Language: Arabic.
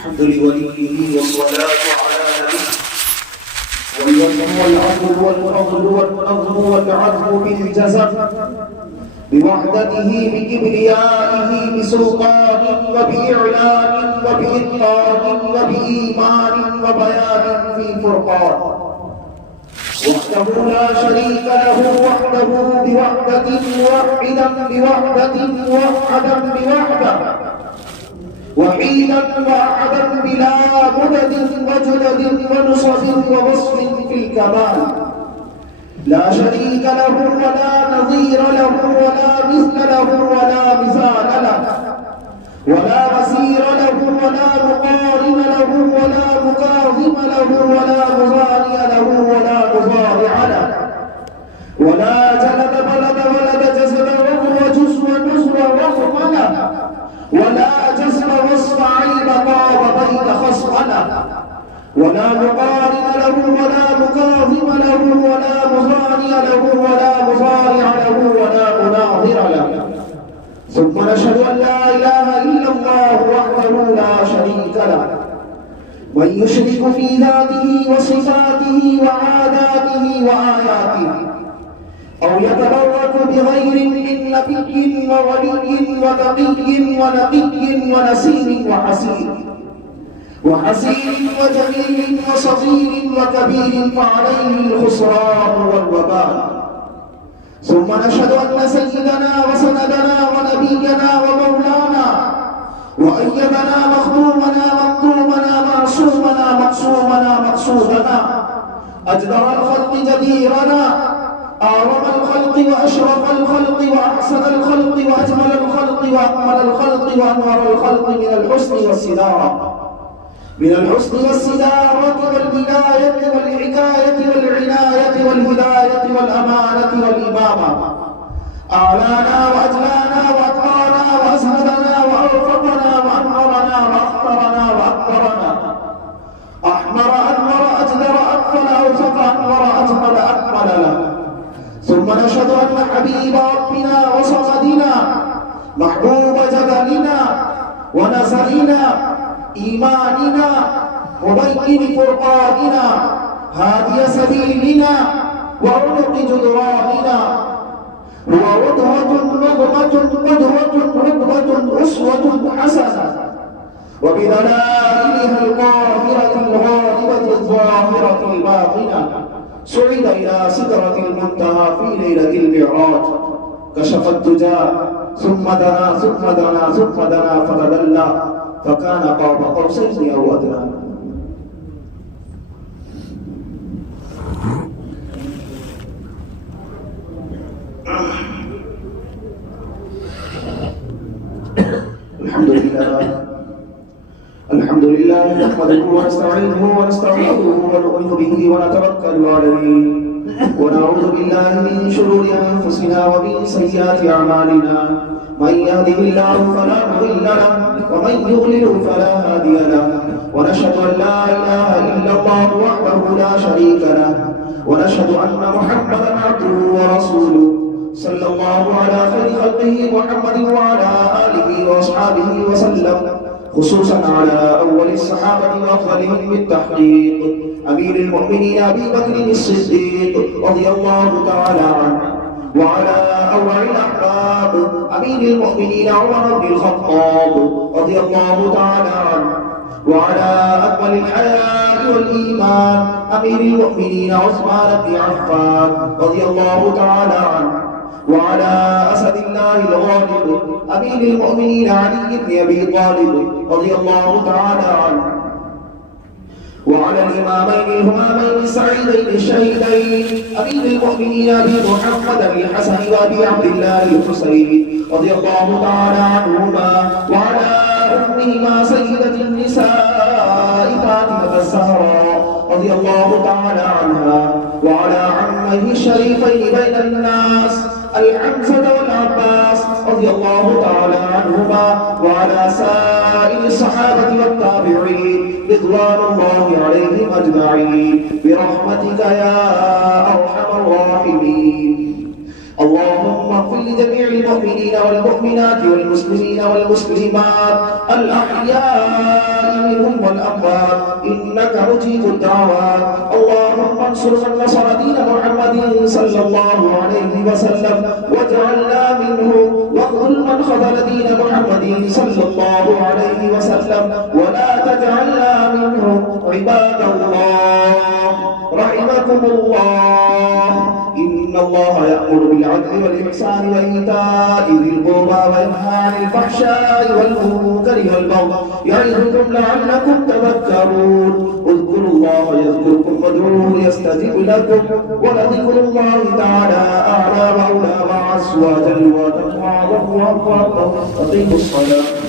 الحمد لوليه والصلاة على نبيه والوزن والعدل والفضل والنظم والعدل بالجزم بوحدته بكبريائه بسلطان وبإعلان وبإتقان وبإيمان وبيان في فرقان وحده لا شريك له وحده بوحدة موحدا بوحدة موحدا بوحدة وحيدا واحدا بلا مدد وجدد ونصف ووصف في الكمال لا شريك له ولا نظير له ولا مثل له ولا مثال له ولا وزير له ولا مقارن له ولا مكاظم له ولا مضارع له ولا مضارع له ولا جلد بلد ولد جسد وهو جزء نزو وخمله ولا جسم وصف عيب طاب بين خصمنا ولا مقارن له ولا مكاظم له ولا مضارع له ولا مضارع له ولا مناظر له ثم نشهد أن لا إله إلا الله وحده لا شريك له من يشرك في ذاته وصفاته وعاداته وآياته أو يتبرك بغير من نبي وولي وتقي ونقي ونسيم وحسين وجميل وصغير وكبير فعليه الخسران والوبال ثم نشهد أن سيدنا وسندنا ونبينا ومولانا وأيدنا مخدومنا مقدومنا معصومنا مقصومنا مقصودنا أجدر الخلق جديرنا أعظم الخلق وأشرف الخلق وأحسن الخلق وأجمل الخلق وأكمل الخلق وأنور الخلق من الحسن والسدارة والولاية والحكاية والعناية والهداية والأمانة والإمامة أعلانا وأجلانا وأتقانا وأزهدنا وأوفقنا وأنورنا وأخطرنا وأكبرنا أحمر أنور أجدر أكفل أوفق أنور أجمل أكمل له ثم نشهد أن حبيب ربنا وصمدنا محبوب جدلنا ونزلنا إيماننا وبين فرقاننا هادي سبيلنا وعنق جدراننا وعدوة نظمة قدوة ركبة أسوة حسنة وبدلائلها القاهرة الغالبة الظاهرة الباطنة صعد إلى سدرة المنتهى في ليلة المعراج كشف الدجى ثم دنا فتدلى فكان قاب قوسين أو أدنى الحمد لله نحمده ونستعينه ونستغفره ونؤمن به ونتوكل عليه ونعوذ بالله من شرور أنفسنا ومن سيئات أعمالنا من يهده الله فلا مضل له ومن يضلل فلا هادي له ونشهد أن لا إله إلا الله وحده لا شريك له ونشهد أن محمدا عبده ورسوله صلى الله على خير خلقه محمد وعلى آله وأصحابه وسلم خصوصا على أول الصحابة وأفضلهم بالتحقيق أمير المؤمنين أبي بكر الصديق رضي الله تعالى عنه وعلى أوع الأحباب أمير المؤمنين عمر بن الخطاب رضي الله تعالى عنه وعلى أكمل الحياء والإيمان أمير المؤمنين عثمان بن عفان رضي الله تعالى عنه وعلى أسد الله الغالب أمير المؤمنين علي بن أبي طالب رضي الله تعالى عنه وعلى الإمامين الهمامين السعيدين الشهيدين أمير المؤمنين أبي محمد الحسن وأبي عبد الله الحسين رضي الله تعالى عنهما وعلى أمهما سيدة النساء فاطمة الزهراء رضي الله تعالى عنها وعلى عمه الشريفين بين الناس الحمزة والعباس رضي الله تعالى عنهما وعلى سائر الصحابة والتابعين رضوان الله عليهم أجمعين برحمتك يا أرحم الراحمين. اللهم اغفر لجميع المؤمنين والمؤمنات والمسلمين والمسلمات الأحياء الأحياء والأموات إنك مجيب الدعوات اللهم انصر من نصر دين محمد صلى الله عليه وسلم واجعلنا منه واخذل من خذل دين محمد صلى الله عليه وسلم ولا تجعلنا منه عباد الله رحمكم الله إن الله يأمر بالعدل والإحسان وإيتاء ذي القربى وينهى عن الفحشاء والمنكر والبغي يعظكم لعلكم تذكرون اذكروا الله يذكركم وادعوه يستجب لكم ولذكر الله تعالى أعلى وأولى وأعز وأجل وأعظم وأكبر أقيموا الصلاة